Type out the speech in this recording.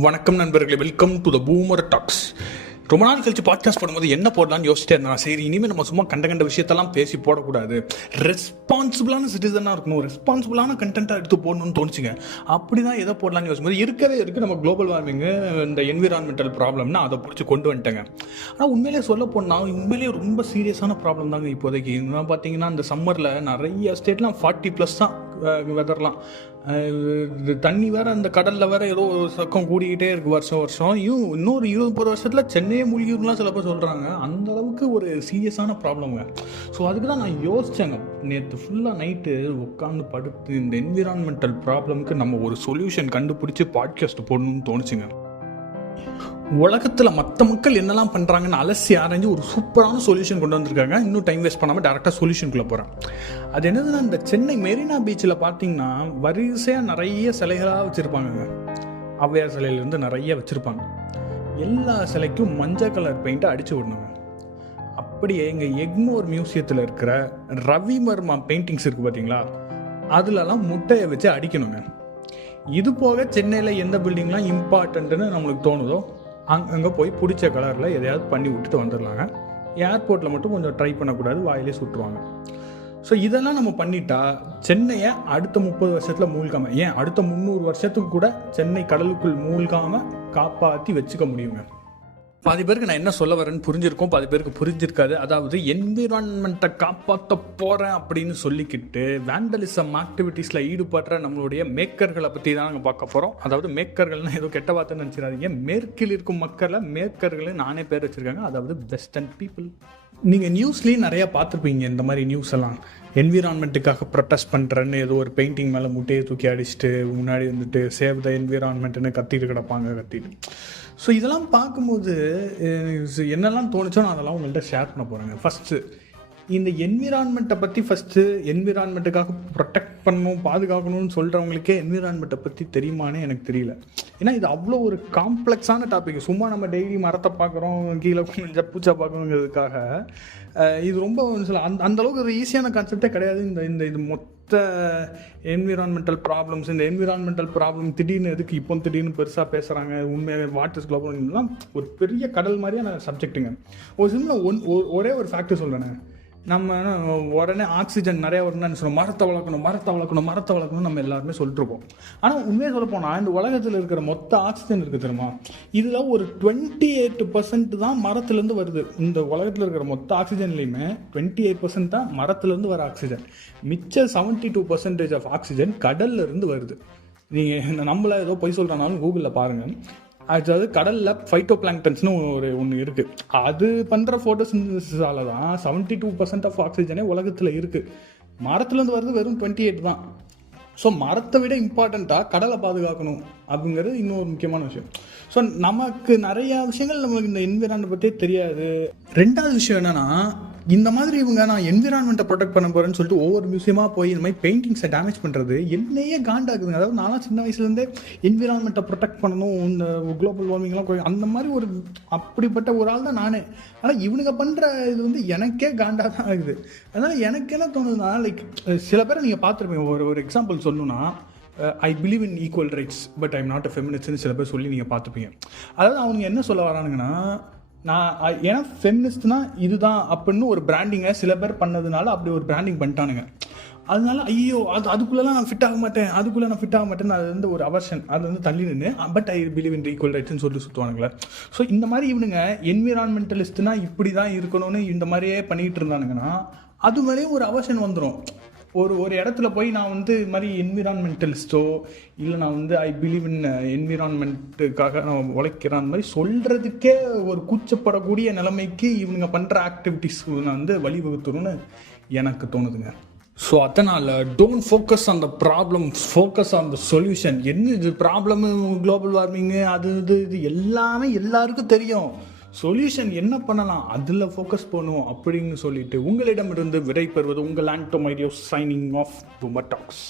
வணக்கம் நண்பர்களே, welcome to the boomer tax. ரொம்ப நாள் கழிச்சு பாட்காஸ்ட் பண்ணும்போது என்ன போடலான்னு யோசிச்சிட்டே இருந்தேன். சரி, இனிமேல் நம்ம சும்மா கண்ட விஷயத்தெல்லாம் பேசி போடக்கூடாது, ரெஸ்பான்சிபிளான சிட்டிசனாக இருக்கணும், ரெஸ்பான்சிபிளான கண்டென்ட்டாக எடுத்து போடணும்னு தோணுச்சுங்க. அப்படி தான் எதை போடலான்னு யோசிக்கும்போது இருக்கவே இருக்குது நம்ம குளோபல் வார்மிங்கு, இந்த என்விரான்மெண்டல் ப்ராப்ளம்னா அதை பிடிச்சி கொண்டு வந்துட்டேங்க. ஆனால் உண்மையிலே சொல்ல போனால் உண்மையிலேயே ரொம்ப சீரியஸான ப்ராப்ளம் தாங்க இப்போதைக்கு. பார்த்தீங்கன்னா இந்த சம்மரில் நிறைய ஸ்டேட்லாம் 40+ தான் வெதர்லாம். தண்ணி வேற அந்த கடலில் வேற ஏதோ ஒரு சக்கம் கூடிக்கிட்டே இருக்குது வருஷம். இன்னொரு 20-30 வருஷத்தில் சென்னையே மூழ்கிலாம் சில பேர் சொல்கிறாங்க. அந்த அளவுக்கு ஒரு சீரியஸான ப்ராப்ளம்ங்க. ஸோ அதுக்கு தான் நான் யோசித்தேங்க. நேற்று ஃபுல்லாக நைட்டு உட்காந்து படுத்து இந்த என்விரான்மெண்டல் ப்ராப்ளம்க்கு நம்ம ஒரு சொல்யூஷன் கண்டுபிடிச்சி பாட்காஸ்ட் போடணும்னு தோணுச்சுங்க. உலகத்தில் மற்ற மக்கள் என்னெல்லாம் பண்ணுறாங்கன்னு அலசி ஆராய்ஞ்சு ஒரு சூப்பரான சொல்யூஷன் கொண்டு வந்திருக்காங்க. இன்னும் டைம் வேஸ்ட் பண்ணாமல் டேரெக்டாக சொல்யூஷனுக்குள்ளே போகிறேன். அது என்னதுன்னா, இந்த சென்னை மெரினா பீச்சில் பார்த்தீங்கன்னா வரிசையாக நிறைய சிலைகளாக வச்சுருப்பாங்க. ஔவையார் சிலையிலேருந்து நிறைய வச்சுருப்பாங்க. எல்லா சிலைக்கும் மஞ்சள் கலர் பெயிண்ட்டை அடித்து விடணுங்க. அப்படியே எங்கள் எக்மோர் மியூசியத்தில் இருக்கிற ரவிவர்மா பெயிண்டிங்ஸ் இருக்குது பார்த்தீங்களா, அதுலலாம் முட்டையை வச்சு அடிக்கணுங்க. இது போக சென்னையில் எந்த பில்டிங்லாம் இம்பார்ட்டன்ட்டுன்னு நம்மளுக்கு தோணுதோ அங்கே போய் பிடிச்ச கலரில் எதையாவது பண்ணி விட்டுட்டு வந்துடலாங்க. ஏர்போர்ட்டில் மட்டும் கொஞ்சம் ட்ரை பண்ணக்கூடாது, வாயிலே சுட்டுருவாங்க. ஸோ இதெல்லாம் நம்ம பண்ணிட்டா சென்னையை அடுத்த 30 வருஷத்தில் மூழ்காமல், ஏன் அடுத்த 300 வருஷத்துக்கு கூட சென்னை கடலுக்குள் மூழ்காமல் காப்பாற்றி வச்சுக்க முடியுங்க. பாதி பேருக்கு நான் என்ன சொல்ல வரேன்னு புரிஞ்சிருக்கோம், பாதி பேருக்கு புரிஞ்சிருக்காது. அதாவது என்விரான்மெண்ட்டை காப்பாற்ற போகிறேன் அப்படின்னு சொல்லிக்கிட்டு வேண்டலிசம் ஆக்டிவிட்டீஸில் ஈடுபடுற நம்மளுடைய மேக்கர்களை பற்றி தான் நாங்கள் பார்க்க போகிறோம். அதாவது மேக்கர்கள்னால் ஏதோ கெட்ட வார்த்தைன்னு நினச்சிடாதீங்க. மேற்கில் இருக்கும் மக்களை மேக்கர்களை நானே பேர் வச்சுருக்காங்க, அதாவது வெஸ்டர்ன் பீப்புள். நீங்கள் நியூஸ்லேயும் நிறையா பார்த்துருப்பீங்க இந்த மாதிரி நியூஸ் எல்லாம். என்விரான்மெண்ட்டுக்காக ப்ரொட்டஸ்ட் பண்ணுறேன்னு ஏதோ ஒரு பெயிண்டிங் மேலே முட்டையை தூக்கி அடிச்சுட்டு முன்னாடி வந்துட்டு சேவ் த என்விரான்மெண்ட்டுன்னு கத்திட்டு கத்திட்டு. ஸோ இதெல்லாம் பார்க்கும்போது என்னெல்லாம் தோணுச்சோ நான் அதெல்லாம் உங்கள்கிட்ட ஷேர் பண்ண போகிறேங்க. ஃபஸ்ட்டு இந்த என்விரான்மெண்ட்டை பற்றி என்விரான்மெண்ட்டுக்காக ப்ரொடெக்ட் பண்ணணும், பாதுகாக்கணும்னு சொல்கிறவங்களுக்கே என்விரான்மெண்ட்டை பற்றி தெரியுமானே எனக்கு தெரியல. ஏன்னா இது அவ்வளோ ஒரு காம்ப்ளெக்ஸான டாபிக். சும்மா நம்ம டெய்லி மரத்தை பார்க்குறோம், கீழே கொஞ்சம் பூச்சா பார்க்கணுங்கிறதுக்காக இது ரொம்ப அந்தளவுக்கு ஒரு ஈஸியான கான்செப்டே கிடையாது. இது மொத்த என்விரான்மெண்டல் ப்ராப்ளம்ஸ், இந்த என்விரான்மெண்டல் ப்ராப்ளம் திடீர்னு பெருசாக பேசுகிறாங்க. உண்மையாக வாட் இஸ் குளோபல் வார்மிங்லாம் ஒரு பெரிய கடல் மாதிரியான சப்ஜெக்ட்டுங்க. ஒரு சிம்பிளாக ஒரே ஒரு ஃபேக்டர் சொல்கிறேன். நம்ம உடனே ஆக்சிஜன் நிறையா வரணும்னு சொல்லுவோம், மரத்தை வளர்க்கணும் நம்ம எல்லாருமே சொல்லிட்டுருக்கோம். ஆனால் உண்மையாக சொல்ல போனால் இந்த உலகத்தில் இருக்கிற மொத்த ஆக்சிஜன் இருக்குது தெரியுமா, இதில் ஒரு 28% தான் மரத்துலேருந்து வருது. இந்த உலகத்தில் இருக்கிற மொத்த ஆக்சிஜன்லேயுமே 28% தான் மரத்துலேருந்து வர ஆக்சிஜன். மிச்ச 72% ஆஃப் ஆக்சிஜன் கடல்ல இருந்து வருது. நீங்கள் நம்மள ஏதோ பொய் சொல்கிறனாலும் கூகுளில் பாருங்கள். அதாவது கடலில் ஃபைட்டோபிளாங்க்டன்ஸ்னு ஒன்று இருக்குது. அது பண்ணுற ஃபோட்டோசிந்தசிஸால தான் 72% ஆஃப் ஆக்சிஜனே உலகத்தில் இருக்குது. மரத்துலேருந்து வருது வெறும் 28 தான். ஸோ மரத்தை விட இம்பார்ட்டண்ட்டாக கடலை பாதுகாக்கணும் அப்படிங்கிறது இன்னொரு முக்கியமான விஷயம். ஸோ நமக்கு நிறையா விஷயங்கள் நம்மளுக்கு இந்த என்விரான்மெண்ட் பற்றியே தெரியாது. ரெண்டாவது விஷயம் என்னென்னா, இந்த மாதிரி இவங்க நான் என்விரான்மெண்ட்டை ப்ரொடெக்ட் பண்ண போகிறேன்னு சொல்லிட்டு ஒவ்வொரு மியூசியமாக போய் இந்த மாதிரி பெயிண்டிங்ஸை டேமேஜ் பண்ணுறது என்னையே காண்டாக்குதுங்க. அதாவது நானும் சின்ன வயசுலேருந்தே என்விரான்மெண்ட்டை ப்ரொடெக்ட் பண்ணணும், இந்த குளோபல் வார்மிங்லாம் அந்த மாதிரி அப்படிப்பட்ட ஒரு ஆள் தான் நானே. ஆனால் இவனுங்க பண்ணுற இது எனக்கே காண்டாக தான் ஆகுது. அதனால் எனக்கு என்ன தோணுதுன்னா, சில பேரை நீங்கள் பார்த்துருப்பீங்க. ஒரு எக்ஸாம்பிள் சொல்லணும்னா, I believe in equal rights but I'm not a ஃபெமினிஸ்ட்னு சில பேர் சொல்லி நீங்கள் பார்த்துப்பீங்க. அதாவது அவங்க என்ன சொல்ல வரானுங்கன்னா, ஏன்னா ஃபெமினிஸ்ட்னா இதுதான் அப்படின்னு ஒரு பிராண்டிங்கை சில பேர் பண்ணதுனால அப்படி ஒரு பிராண்டிங் பண்ணிட்டானுங்க. அதனால ஐயோ அதுக்குள்ளெல்லாம் நான் ஃபிட் ஆக மாட்டேன், அது ஒரு அவர்ஷன், அது தள்ளி நின்று but I believe in equal ரைட்ஸ்னு சொல்லி சுற்றுவானுங்களே. ஸோ இந்த மாதிரி இவனுங்க என்விரான்மெண்டலிஸ்ட்னா இப்படி தான் இருக்கணும்னு இந்த மாதிரியே பண்ணிகிட்டு இருந்தானுங்கன்னா அது மாதிரியே ஒரு அவர்ஷன் வந்துடும். ஒரு இடத்துல போய் நான் இது மாதிரி என்விரான்மெண்டலிஸ்ட்டோ இல்லை நான் ஐ பிலீவ் இன் என்விரான்மெண்ட்டுக்காக நான் உழைக்கிறேன் அந்த மாதிரி சொல்கிறதுக்கே ஒரு கூச்சப்படக்கூடிய நிலைமைக்கு இவங்க பண்ணுற ஆக்டிவிட்டீஸ் நான் வழிவகுத்துருன்னு எனக்கு தோணுதுங்க. ஸோ அதனால் don't focus on the problem, focus on the solution. என்ன இது ப்ராப்ளமு, குளோபல் வார்மிங்கு, இது எல்லாமே எல்லாருக்கும் தெரியும். சொல்யூஷன் என்ன பண்ணலாம் அதில் ஃபோக்கஸ் பண்ணுவோம் அப்படின்னு சொல்லிட்டு உங்களிடமிருந்து விடை பெறுவது உங்கள் ஆண்டோ மைடியோ, சைனிங் ஆஃப் பூமர் டாக்ஸ்.